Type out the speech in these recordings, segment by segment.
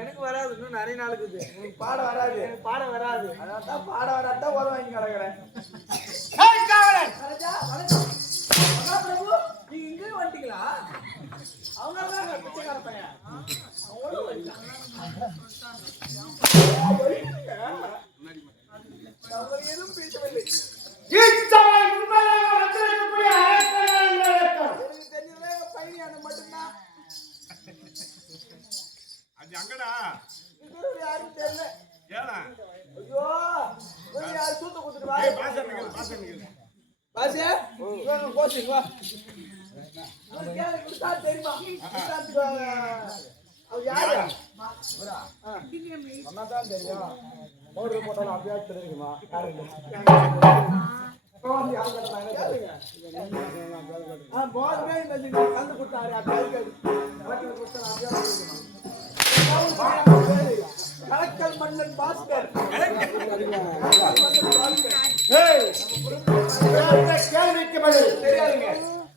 எனக்கு வராது இன்னும் நிறைய நாளுக்கு பாட வராது அதான் பாட வராதான் உரம் வாங்கி கிடக்குறேன். நீங்க இங்கே வந்துட்டீங்களா? அவங்க பிச்சைக்கார பையன் எதுவும் பேசவில்லை. பையன் மட்டும்தான் யாரும் தெரியல. ஐயோ யாரு சூத்த கொடுத்துட்டு தெரியுமா? சொன்னாதான் தெரியும். மோட்டர் போட்டாலும் அப்படியே தெரியுமா? கலந்து கொடுத்தாரு கலக்கல் மன்னன் பாஸ்கர் கேள்விக்கு பதில் தெரியாதுங்க.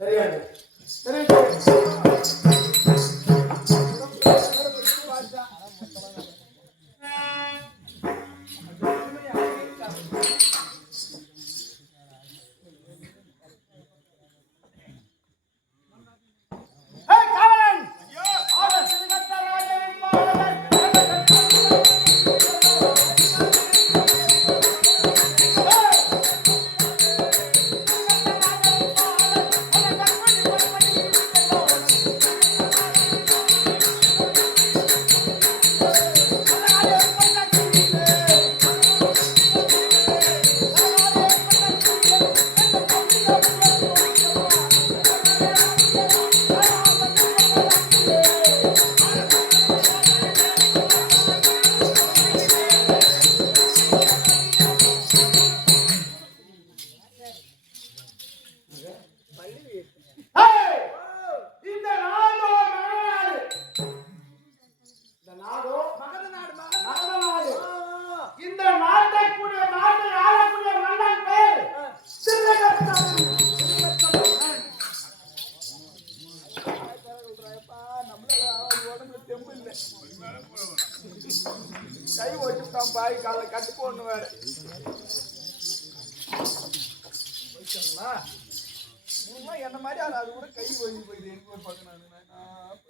தெரியாது கை வச்சுட்டான் பாய் காலை கட்டு போடணு வேற என்ன மாதிரி அது கூட கை வச்சு போயிடுது. எனக்கு பார்க்க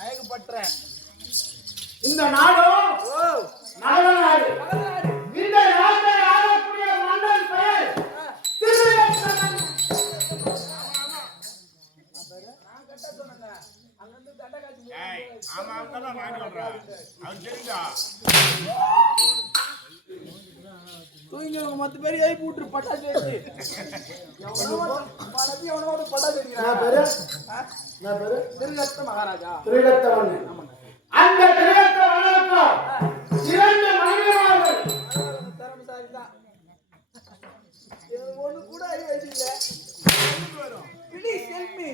அழகுபற்றேன். இந்த நாடும் நகர நாடு. இந்த நாட்டை ஆளக்கூடிய மன்னன் பெயர் திருவேங்கடம். தூங்க மத்த பேர் ஏய் பூட்டு பட்டாசு வெச்சு எவனோட பட்டாசு வெடிக்கிறான். நான் பேரு திருநத்த மகாராஜா. திருநத்தவன். அந்த திருநத்தவனுக்கு 2 மனைவிமார்கள். தரமசாரி தான். ஒண்ணு கூட அறி வச்சில்ல. Please help me.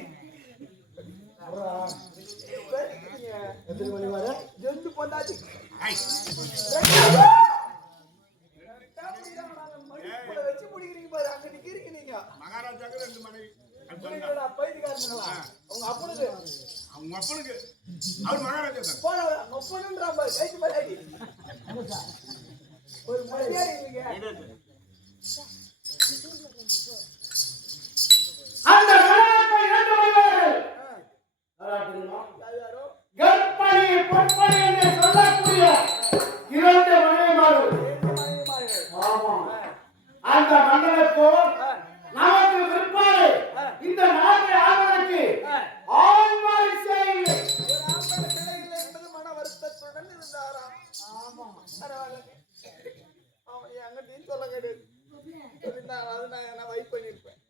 எத்தனை மனைவிமாரு? 2 பொண்டாட்டி. வச்சு முடிக்கிறீங்க பாரு. அங்க நிக்கிறீங்க நீங்க. மகாராஜாக்கு 2 மனைவி. பைத்தியக்காரங்களா? உங்க அப்பனுக்கு அவங்க அப்பனுக்கு அவர் மகாராஜா தான். போன அப்பனுன்றான் பாரு. கைக்கு பாரு. ஒரு மரியாதை இல்லைங்க. அந்த மனைவிக்கு 2 மனைவிமார்கள். யாரோ கற்பனை பொற்பனை என்று சொல்லக்கூடிய 2 மனைவிமார்கள். ஆமா. அந்த மன்னனுக்கு நமக்கு விற்பாடு இந்த நாட்டை ஆளுநருக்கு ஆண் வாரிசே இல்லை. ஒரு ஆம்பளை பிள்ளை இல்லை என்பது மன வருத்தத்துடன் இருந்தாராம். ஆமா. பரவாயில்ல. அவன் என்கிட்டயும் சொல்ல கிடையாது. சொல்லிட்டான். அது நான் வைப் பண்ணிருப்பேன்.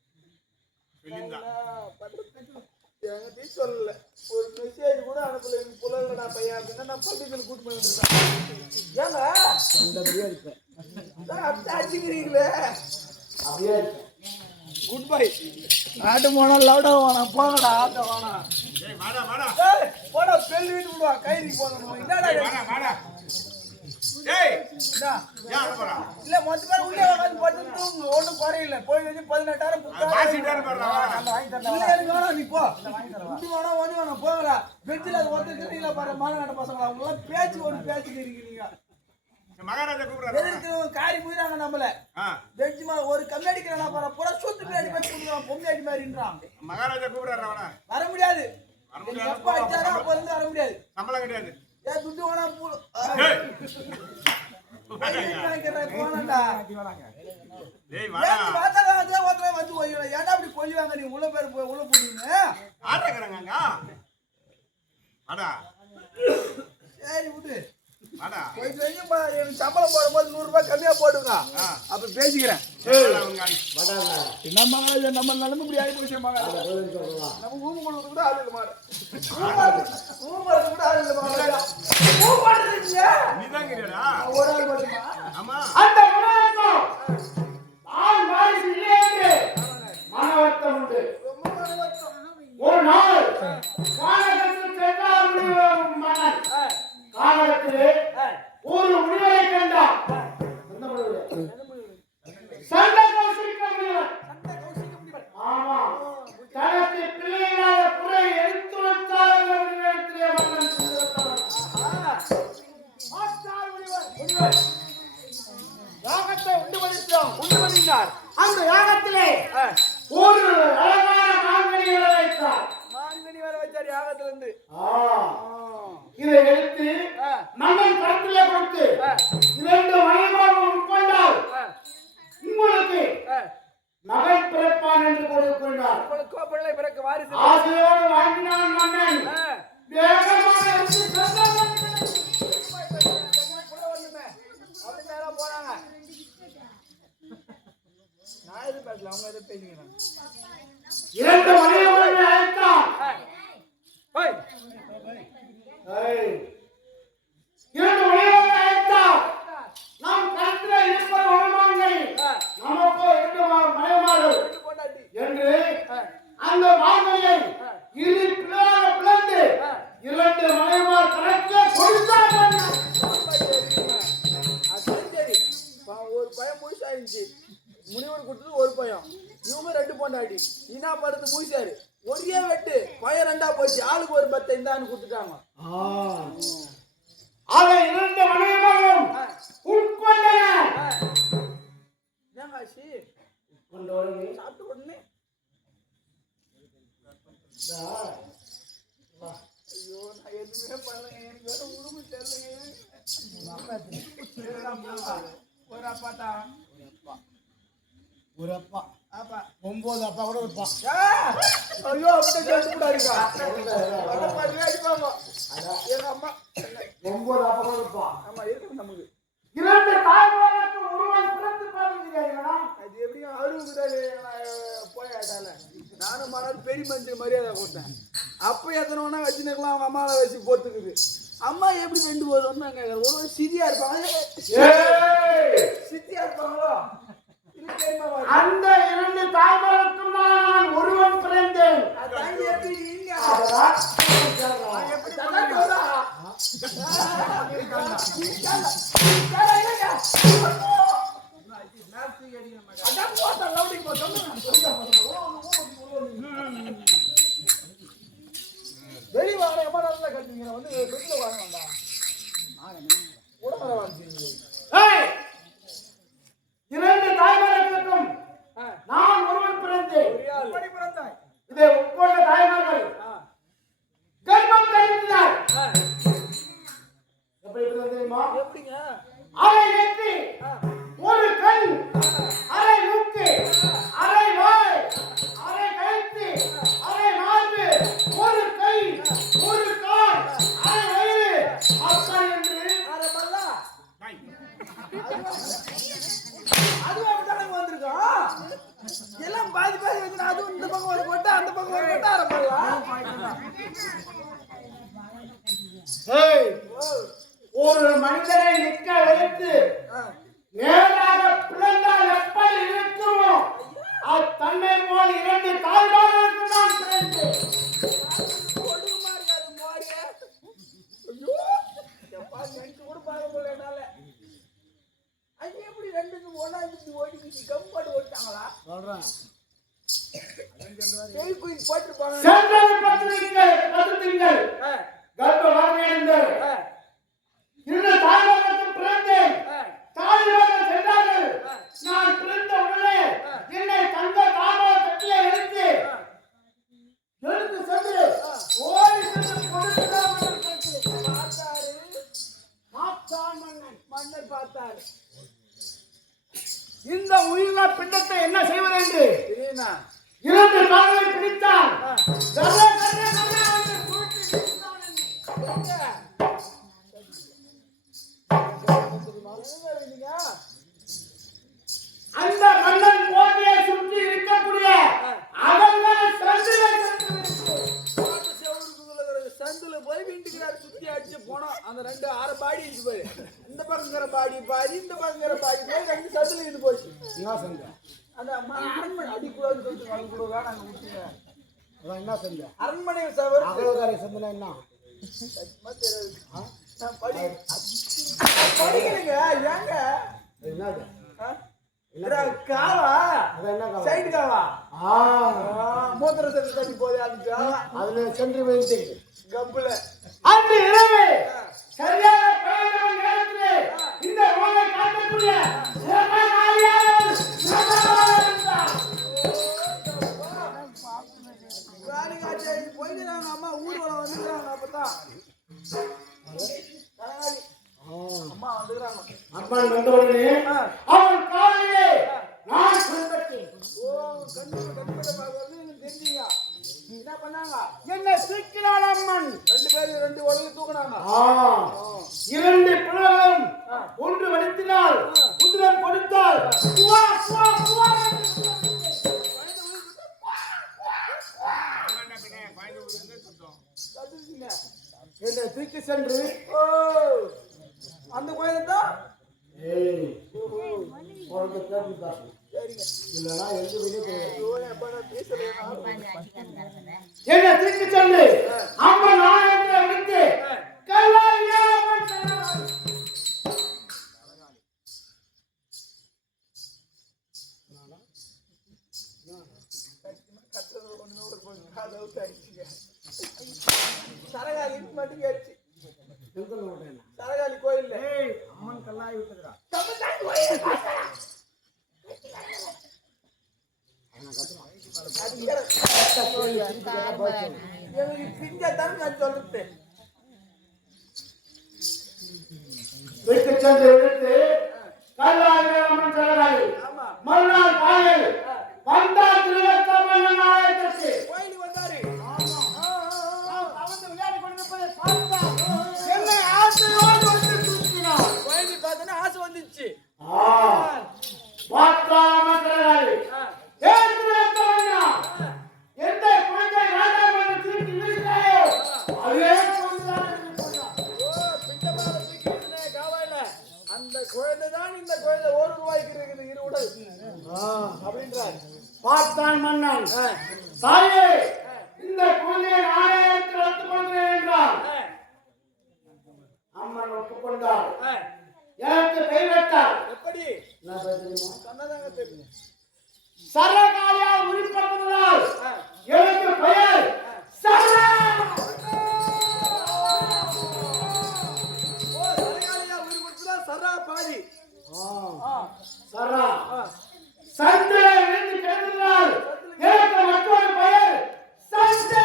என்கிட்டயும் சொல்லல. ஒரு மெசேஜ் கூட அனுப்பல. எனக்கு புலங்கடா பையன் அப்படின்னா நான் பள்ளிகள் கூட்டு போய் வந்துருக்கேன். ஏங்க இருப்பேன் அடிச்சுக்கிறீங்களே. அப்படியே இருக்கு. Good bye. ஆட்டு போனா லவுடா வேணாம். போங்கடா ஆட்ட வேணாம். ஏய் வாடா வாடா. ஏய் போடா பெல் வீட்டு விடுவா. கைதி போறோம். என்னடா வாடா வாடா. ஏய் இந்தா. யார போறா? இல்ல மொத்த பேர் உள்ளே உட்கார்ந்து படுத்து தூங்கு. ஒண்ணும் குறையில்ல. போய் வந்து 18,000 புத்தா. வாசிட்டாரு பாருடா. வாங்கி தரேன். இல்ல எனக்கு வேணாம் நீ போ. வாங்கி தரேன். குட்டி வேணாம் ஒண்ணு வேணாம். போங்கடா. பெஞ்சில அது ஒருத்தர் கிட்டீங்களா பாரு. மானகட்ட பசங்களா. அவங்க எல்லாம் பேச்சு ஒரு பேச்சு இருக்கீங்க. மகாராஜா கூப்பிடுறாரு. எதுக்கு காரி போயிறாங்க நம்மள. பெஞ்ச் மேல ஒரு கம்மி அடிக்கிறா பாரு. பூரா சொத்து பின்னாடி பேசி கொடுக்குறான். பொம்மை அடி மாதிரின்றான். மகாராஜா கூப்பிடுறாரு அவன. வர முடியாது. எப்ப அடிச்சாரோ அப்ப இருந்து வர முடியாது. சம்பளம் கிடையாது. ஏன் துட்டு வேணா பூ. ஏய் போனடா. டேய் வாடா. ஏன் வாடா வந்து போயிடா. ஏன்டா அப்படி கொல்லுவாங்க நீ உள்ள பேர் போய் உள்ள போடுவீங்க. ஆட்டக்கறங்க. வாடா. சரி விடு. வாடா. போய் தெரியுமா எனக்கு சம்பளம் போடும்போது 100 ரூபாய் கம்மியா போடுங்க. அப்ப பேசிக்கிறேன். என்ன மகாராஜா நம்ம நடந்து முடியாது போச்சு மகாராஜா. நம்ம ஊம கொடுத்து கூட ஆள் இல்ல மாடு. ஊம கூட ஆள் இல்ல மகாராஜா. ஊம பண்றீங்க. நீதான் கிரியடா. ஒரு ஆள் மட்டுமா? ஆமா. அந்த மனவர்த்தம் ஆண் வாரிசு இல்லை என்று மனவர்த்தம் உண்டு. ரொம்ப மனவர்த்தம். ஒரு நாள் கானகத்தில் சென்றார் மன்னன். கானகத்திலே ஒரு முனிவரை கண்டார். சண்டை கௌசிக்க முனிவர். ஆமா. தனக்கு பிள்ளையில்லாத குறை எடுத்துரைத்தார் என்ற முனிவரத்திலே மன்னன் முனிவர் யாகத்தை உண்டு பண்ணினார். அந்த யாகத்திலே ஒரு அழகான மாங்கனி வர வைத்தார். மாங்கனி வர வச்சார் யாகத்துல இருந்து. இதை எடுத்து மன்னன் கருத்திலே கொடுத்து 2 மனைவிமார்கள் உட்கொண்டால் உங்களுக்கு மகன் பிறப்பான் என்று கொடுக்கின்றார். பிள்ளை பிறக்க வாரிசு ஆசையோடு வாங்கினான் மன்னன். வேகமாக எடுத்து போறாங்க. நான் எது பேசல. அவங்க எது பேசிக்கிறாங்க. 2 மனைவிமார்களை அழைத்தான். 2 மனைவிமார்களை அழைத்தான். நாம் கருத்திலே இருப்ப வருமானங்கள் நமக்கு 2 மனைவிமார்கள் என்று அந்த மாங்கனியை இரு பிளந்து 2 மனைவிமார் கணக்கே கொடுத்தார். சரி ஒரு பையன் முழுசாயிருச்சு. முனிவர் கொடுத்தது ஒரு பையன். இவங்க 2 பொண்டாட்டி. இனா படுத்து முழுசாரு. ஒரே வெட்டு பையன் 2ஆ போச்சு. ஆளுக்கு ஒரு 10 இந்தான்னு கொடுத்துட்டாங்க. அதை 2 மனைவிமார்களும் உட்கொண்டனர். சாப்பிட்ட உடனே ஐயோ நான் எதுவுமே பண்ணலைங்க எனக்கு வேற உடம்பு தெரியலைங்க ஒரு அப்பாட்டா ஒரு அப்பா அப்பா 9 அப்பா கூட இருப்பா. ஐயோ அப்படியே கேட்டுக்கூடாதுக்கா அடிப்பாங்க எங்க அம்மா 9 அப்பா கூட இருப்பா. ஆமா இருக்கு நமக்கு 2 தாய்மார்களுக்கு ஒருவன் பிறந்து பாருங்க. அது எப்படியும் அருவுக்குதாரு போயாட்டால நானும் மறுநாள் பெரிய மனுஷன் மரியாதை கொடுத்தேன் அப்ப எத்தனை வச்சுக்கலாம் அவங்க அம்மாவை வச்சு போத்துக்குது அம்மா எப்படி 2 வரும்னு கேட்கறேன் ஒரு சித்தியா இருப்பாங்க சித்தியா இருப்பாங்களோ அந்த 2 தாய்மார்களுக்கும் நான் ஒருவன் பிறந்தேன். எப்படி வெளி வாங்க எவ்வளவு கட்டுவீங்க வந்து வெளியில வாங்க வேண்டாம் உடம்புல வாங்க 2 தாய்மார்களுக்கும் நான் ஒருவன் பிறந்தேன். இதை ஒவ்வொரு தாய்மார்கள் கர்ப்பம் தரிக்கிறார். எப்படி தெரியுமா? எப்படிங்க அரை நெற்றி, ஒரு கண், அரை மூக்கு, அரை வாய், அரை கழுத்து, அரை மார்பு, ஒரு கை, ஒரு கால், அரை வயிறு, அப்பா என்று அரை பல்லா அதுவும் வந்திருக்கோம் எல்லாம் பாதி பாதி வந்து அதுவும் இந்த பக்கம் ஒரு கொட்டை அந்த பக்கம் ஒரு கொட்டை அரை பல்லா ஒரு மனிதரை நிற்க வைத்து நேராக பிறந்தால் எப்படி இருக்குமோ தன்னை போல் 2 தாய்மார்களுக்கு நான் பிறந்தேன். கொடுமா இருக்காது மோடிய ஐயோ எப்பா நெஞ்சு கூட பார்க்க போல என்னால அது எப்படி 2க்கு ஒண்ணா இருந்து ஓடிக்கிட்டு கம்பாடு ஓட்டாங்களா சொல்றேன். குயிக் போட்டுருப்பாங்க சென்றது 10 திங்கள் கர்ப்பமாக இருந்தேன். 2 தாய்மார்களுக்கு பிறந்தேன். தாய்மார்கள் சென்றார்கள். நான் பிறந்த உடனே என்னை தங்க தாய்மார் கட்டிலே எடுத்து சென்று ஓடி சென்று மன்னர் பார்த்தாரு இந்த உயிரின பிண்டத்தை என்ன செய்வது என்று தெரியுமா 2 கால்களை பிடித்தான். அந்த மன்னன் கோட்டையை சுற்றி இருக்கக்கூடிய சந்துல போய் வீட்டுக்கு சுத்தி அடிச்சு போனோம் அந்த 2 6 பாடி இருந்து போய் இந்த பக்கங்கிற பாடி பாதி இந்த பக்கங்கிற பாடி போய் 2 சந்துல இருந்து போச்சு அந்த அரண்மனை அடிக்கூடாதுன்னு சொல்லிட்டு வாங்க நாங்க விட்டுங்க என்ன செஞ்ச அரண்மனை சவர் அகலகாரை செஞ்சனா என்ன படிக்கலைங்க ஏங்க என்னது காவா சைடு காவா மூத்திர சென்று தண்ணி போதே அது காவா அதுல சென்று வைத்து கம்புல அன்று இரவு சரியாக 12 நேரத்திலே இந்த ரோலை காட்டக்கூடிய போயிட்டு அம்மா ஊர்வலம் வந்துக்கிறாங்க அப்பதான் அம்மா வந்துக்கிறாங்க அப்பா வந்தவுடனே அவன் காலிலே நான் பின்பற்றேன். தெரிஞ்சீங்க என்ன பண்ணாங்க என்ன தூக்கினாள் அம்மன். 2 பேரும் 2 உடலை தூக்குனாங்க 2 பிள்ளைகளும் ஒன்று வலித்தினால் உதிரம் கொடுத்தால் என்னை தூக்கி சென்று அந்த கோயில் தான் இல்லைன்னா எந்த வெளியே பேசல என்ன தூக்கி சென்று அம்மன் ஆலயத்தை விடுத்து சரகாலி மட்டும் கேச்சு சரகாலி கோயில் அம்மன் கல்லாய் விட்டுக்கிறா எனக்கு பிஞ்சாதான் நான் சொல்றது. வீட்டு சென்று எடுத்து கல்லாயிரம் செலவாகி ஆமா மறுநாள் காலையில் வந்தா திருவத்தமன் நாயகருக்கு கோயிலுக்கு வந்தாரு. அவன் விளையாடி கொண்டிருப்பதை பார்த்தான். என்னை ஆசையோடு வந்து தூக்கினான். கோயிலுக்கு பார்த்தோன்னா ஆசை வந்துச்சு. பார்த்தாம செலவாகி எந்த குழந்தை வேண்டாம் என்று தூக்கி வீசினாயோ அதே குழந்தைதான் அந்த குழந்தை தான் இந்த குழந்தை ₹1 இருக்குது இரு உடல் அப்படின்றார். பார்த்தான் மன்னன். தாயே இந்த குழந்தையை நானே எடுத்து வைத்துக் கொள்கிறேன் என்றார். அம்மன் ஒப்புக்கொண்டார். எனக்கு கைவிட்டார். எப்படி சொன்னதாங்க தெரியும். சரகாலியா உரிப்பட்டதால் எனக்கு பெயர் சரா. சரா பாடி சரா சண்டை என்று கேட்டதால் எனக்கு மற்றொரு பெயர் சண்டை.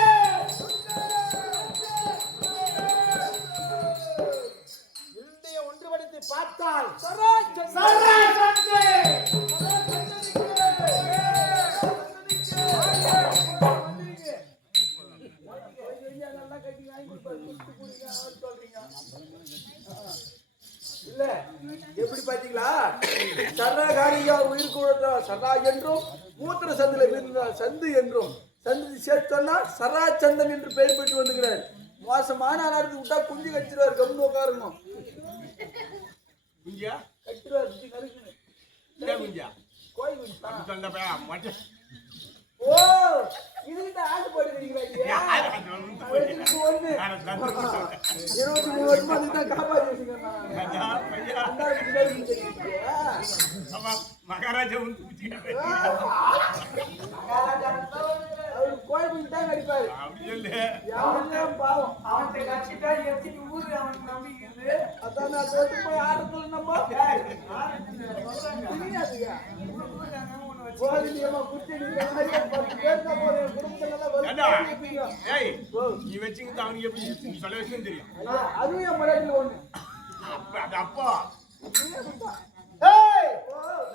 இந்திய ஒன்றுபடுத்தி பார்த்தால் சரா சண்டை. இல்ல எப்படி பாத்தீங்களா? சரணகாரியா உயிர் கொடுத்தா சரா என்றும் மூத்திர சந்துல விழுந்தால் சந்து என்றும் சந்து சேர்த்து சொன்னா சரா சந்தன் என்று பெயர் பெற்று வந்துக்கிறார். மோசமான ஆளாடுத்து விட்டா குஞ்சு கட்டிடுவார். கம்னு உட்காரணும். குஞ்சா கட்டிடுவார். குஞ்சு கருக்குன்னு இல்ல குஞ்சா கோயில் குஞ்சு தான். சொன்னப்ப மொட்டை ஓ இதுகிட்ட ஆசை போட்டுக்கிறீங்களா? 23 வருஷமா அதுதான் காப்பாற்றி மகாராஜா அவரு கோயில் குஞ்சு தான் கடிப்பாரு. அப்படி சொல்லு. யாரெல்லாம் பாவம் அவன்கிட்ட கட்சிட்டா எத்தனை ஊரு அவனுக்கு நம்பிக்கிறது. அதான் நான் தோத்து போய் ஆடத்துல நம்ம தெரியாதுயா. கோயிலியமா குத்தி நீங்க மாதிரி 10 பேர் தான் போற குடும்பத்துல எல்லாம் ஏய் நீ வெச்சிங்க அவனுக்கு எப்படி நீ சொல்ல விஷயம் தெரியும். அதுவும் என் மனதில் ஒண்ணு. அது அப்பா ஏய்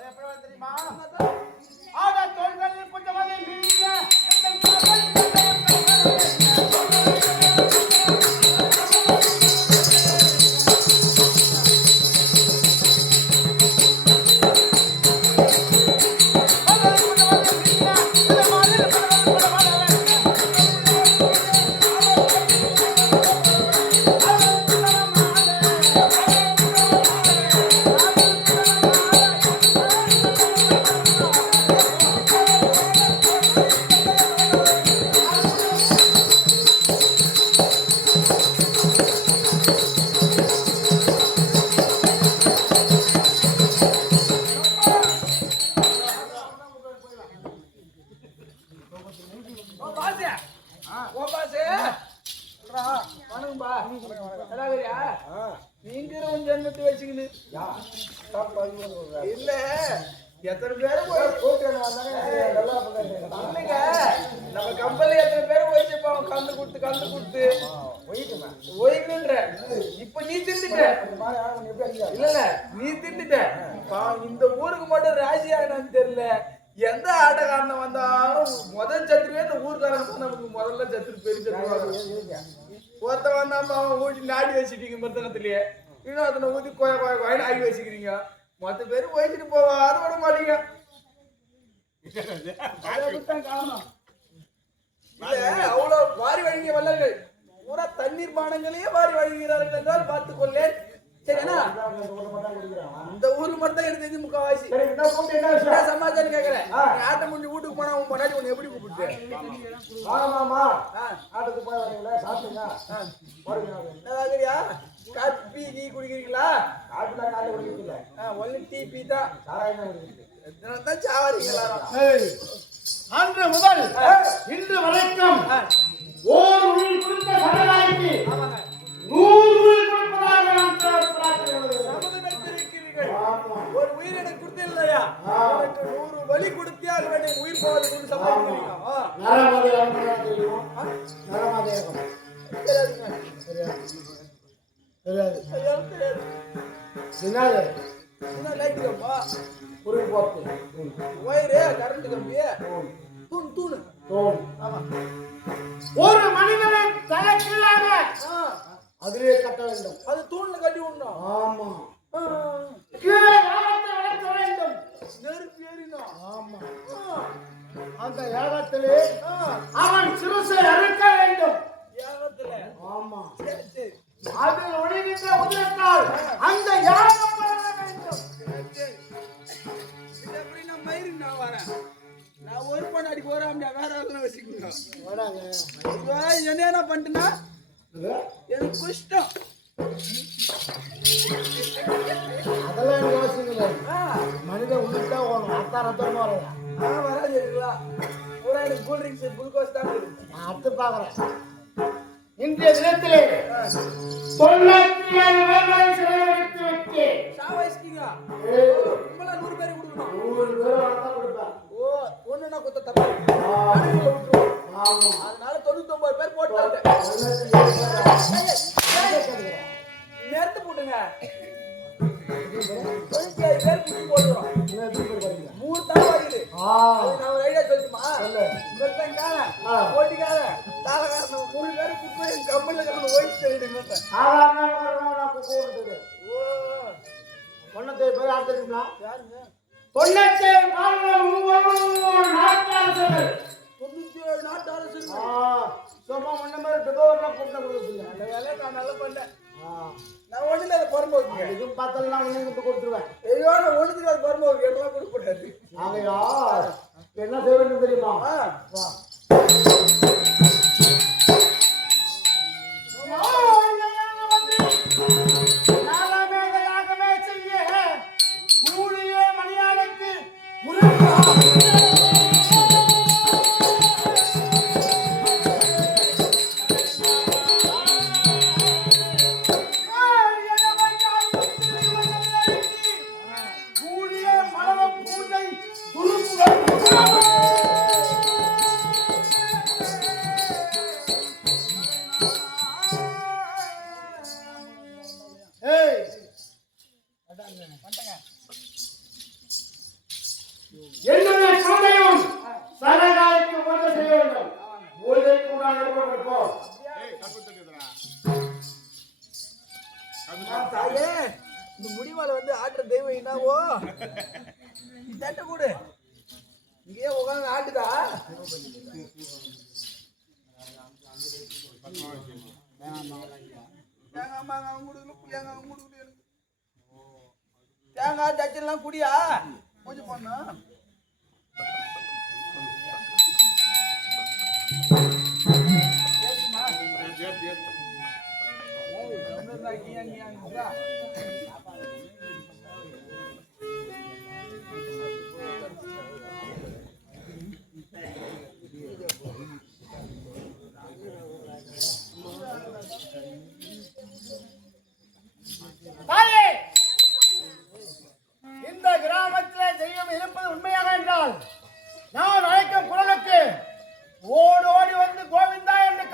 எப்படி தெரியுமா? ஆட தோள்களில் புத்தவனை நீங்க இல்ல எத்தனை பேரும் நம்ம கம்பெனி எத்தனை பேரும் போயிடுச்சு கந்து கொடுத்து ஒய்க்குன்ற இப்ப நீ தின்னுட்ட இல்ல நீ தின்னுட்ட இந்த ஊருக்கு மட்டும் ராசியா என்னன்னு தெரியல. எந்த ஆட்டக்காரன் வந்தாலும் முதல் சத்துருவே இந்த ஊருக்காரன் நமக்கு முதல்ல சத்துரு பெரிய சத்துருவாங்க. ஒருத்த வந்தாம அவன் ஊட்டி நாடி வச்சுட்டீங்க மருந்தகத்திலேயே இன்னும் அதனை ஊத்தி கோயின்னு ஆகி வச்சுக்கிறீங்க. மொத்த பேரும் போயிட்டு போவாது விட மாட்டீங்க. அவ்வளவு வாரி வழங்கிய வல்லர்கள் பூரா தண்ணீர் பானங்களையே வாரி வழங்குகிறார்கள் என்றால் பார்த்துக் கொள்ளேன். சரிண்ணா இந்த ஊருக்கு மட்டும் தான் எடுத்து முக்காவாசி சமாச்சாரம் கேட்கறேன். ஆட்டை முடிஞ்சு வீட்டுக்கு போனா உன் முன்னாடி உன்னை எப்படி கூப்பிட்டு காப்பி டீ குடிக்கிறீங்களா? ஒன்லி டீ பீ தான் சாவாதீங்களா? அன்று முதல் இன்று வரைக்கும் ஓர் உயிர் கொடுத்த சரணாய்க்கு 100 உயிர் கொடுப்பதாக நான் பிரார்த்தனை. ஒரு உயிர் எனக்கு கொடுத்தே இல்லையா உனக்கு 100 வலி கொடுத்தே ஆக வேண்டிய உயிர் போவது கொண்டு சம்பாதிக்கிறீங்க நரமதேகம் தெரியுமா? நரமதேகம் தெரியாதுங்க. தெரியாது. தெரியாது. என்னது? என்ன லைட் கம்பா குறுக்கு போட்டு ஒயரு கரண்ட் கம்பி தூண் தூண் தோல். ஆமா ஒரு மனிதனை தலைக்கீழாக அதிலே கட்ட வேண்டும். அது தூண்ல கட்டி விடணும். ஆமா. கீழே யாகத்தை வளர்க்க வேண்டும். நெருப்பு ஏறினோம். ஆமா. அந்த யாகத்திலே அவன் சிறுசை அறுக்க வேண்டும். யாகத்துல ஆமா. சரி சரி அதில் ஒளிகின்ற உதயத்தால் அந்த யாகம் வளர வேண்டும். சரி இது எப்படி நான் மயிறு நான் வரேன். நான் ஒரு பண்ணாடி போறேன் வேற ஆளுங்க வச்சுக்கோங்க. வராங்க. என்ன பண்ணிட்டேன்னா எனக்கு குஷ்டம். அதெல்லாம் யோசிக்கல. மனிதன் உள்ளிட்டா ஓணும். அத்தாரத்தோடு வரையா வராது இருக்குங்களா பூரா எனக்கு கூல் ட்ரிங்க்ஸ் குளுக்கோஸ் தான் இருக்கு. நான் அடுத்து பார்க்குறேன். இன்றைய தினத்திலே 97 வேலை செலவழித்து விட்டு சாவாய்ஸ்டிங்க உங்களா 100 பேர் கொடுக்கணும். 100 பேர் வளர்த்தா கொடுப்பேன். ஓ ஒண்ணுனா கொத்த தப்பு கணக்குல விட்டுருவோம். ஆமா. அதனால 99 பேர் போட்டாங்க. நேரத்து போட்டுங்க 95 பேர் குட்டி போடுறோம். 3 தான் வருது. அது நான் ஒரு ஐடியா சொல்லட்டுமா? சொல்லுங்க. போட்டிக்கார தாளகாரன் 3 பேர் குப்பை கம்பெனில கிடந்து ஓய்ஸ் பண்ணிடுங்க. ஓ 97 பேர் ஆத்திருக்கா யாருங்க? 97 நாட்டாளர்கள். 97 நாட்டு அரசு. சும்மா முன்ன மாதிரி டிபோர்லாம் கூட்ட கொடுக்கல. அந்த வேலையை நான் நல்லா பண்ணேன். நான் ஒண்ணுல அதை பரம்போக்குங்க. இதுவும் பார்த்தலாம் ஒண்ணு விட்டு கொடுத்துருவேன். ஐயோ நான் ஒண்ணுக்கு அது பரம்போக்கு எல்லாம் கொடுக்கூடாது. ஆகையா என்ன செய்ய வேண்டும் தெரியுமா? என்னுடைய குழந்தையும் சரகாய்க்கு பூஜை செய்ய வேண்டும். பூஜை கூட நிறுவனம். தாயே இந்த முடிவால வந்து ஆட்டுற தெய்வம் என்னவோ நீ தட்ட கூடு இங்கே உட்காந்து ஆட்டுதா. தேங்காய் மாங்காய் கொடுக்கல புளியாங்காய் கொடுக்கல எனக்கு. தேங்காய் தச்செல்லாம் குடியா கொஞ்சம் பண்ணா இந்த கிராமத்தில் தெய்வம் இருப்பது உண்மையாக என்றால் நான் அழைக்கும் குரலுக்கு ஓடி ஓடி வந்து கோவிந்தா என்று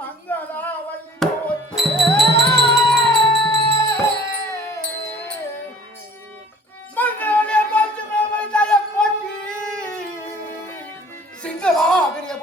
மங்களா வள்ளி போற்றி மங்களே போற்றி கோவிந்தாய போற்றி சிங்களா பெரிய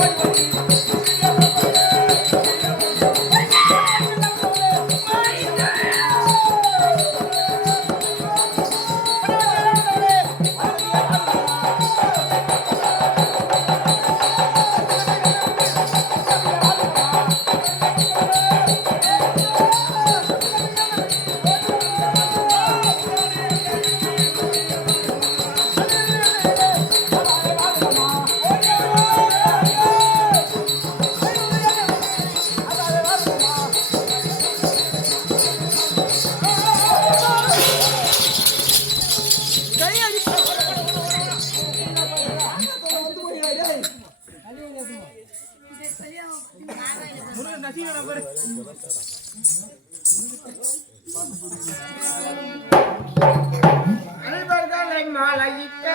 What? முருகன் நசீகன பாரு. அனைவர்களை மாலையிட்ட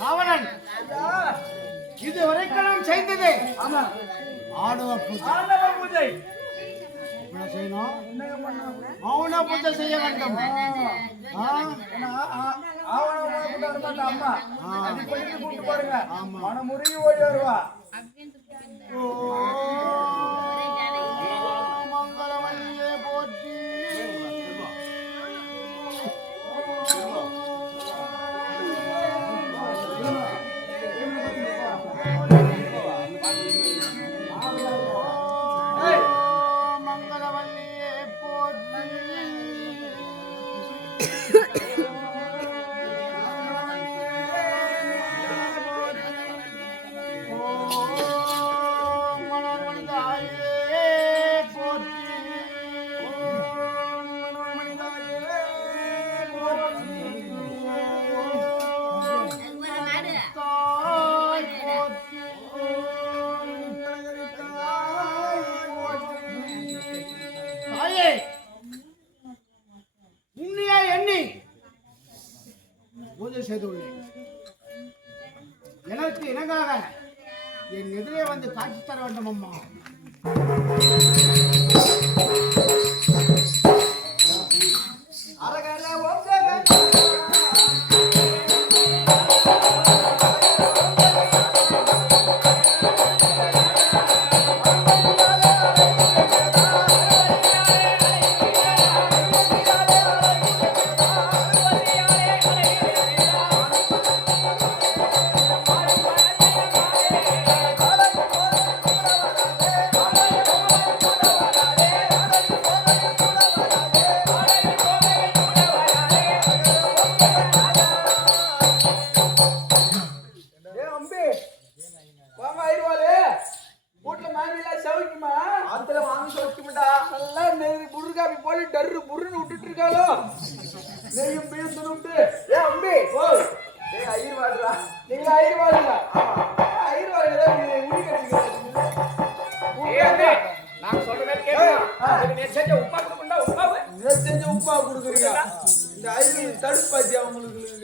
ராவணன் இதுவரைக்கும் செய்தது ஆமா ஆணவ பூஜை. ஆண்டவ பூஜை என்ன செய்யணும்? என்னங்க பண்ணணும்? மௌன பூஜை செய்ய வேண்டும். அம்மா அது படித்து கூட்டு பாருங்க. மனமுருகி ஓடி வருவா. மங்களவல்லியே போற்றி. மங்களவல்லியே போற்றி. பூஜை செய்துள்ளேன். எனக்கு இணங்காக என் எதிரே வந்து காட்சி தர வேண்டும் அம்மா. உப்பா கொடுக்குறீங்க. இந்த ஐந்து தடுப்பாச்சு அவங்களுக்கு.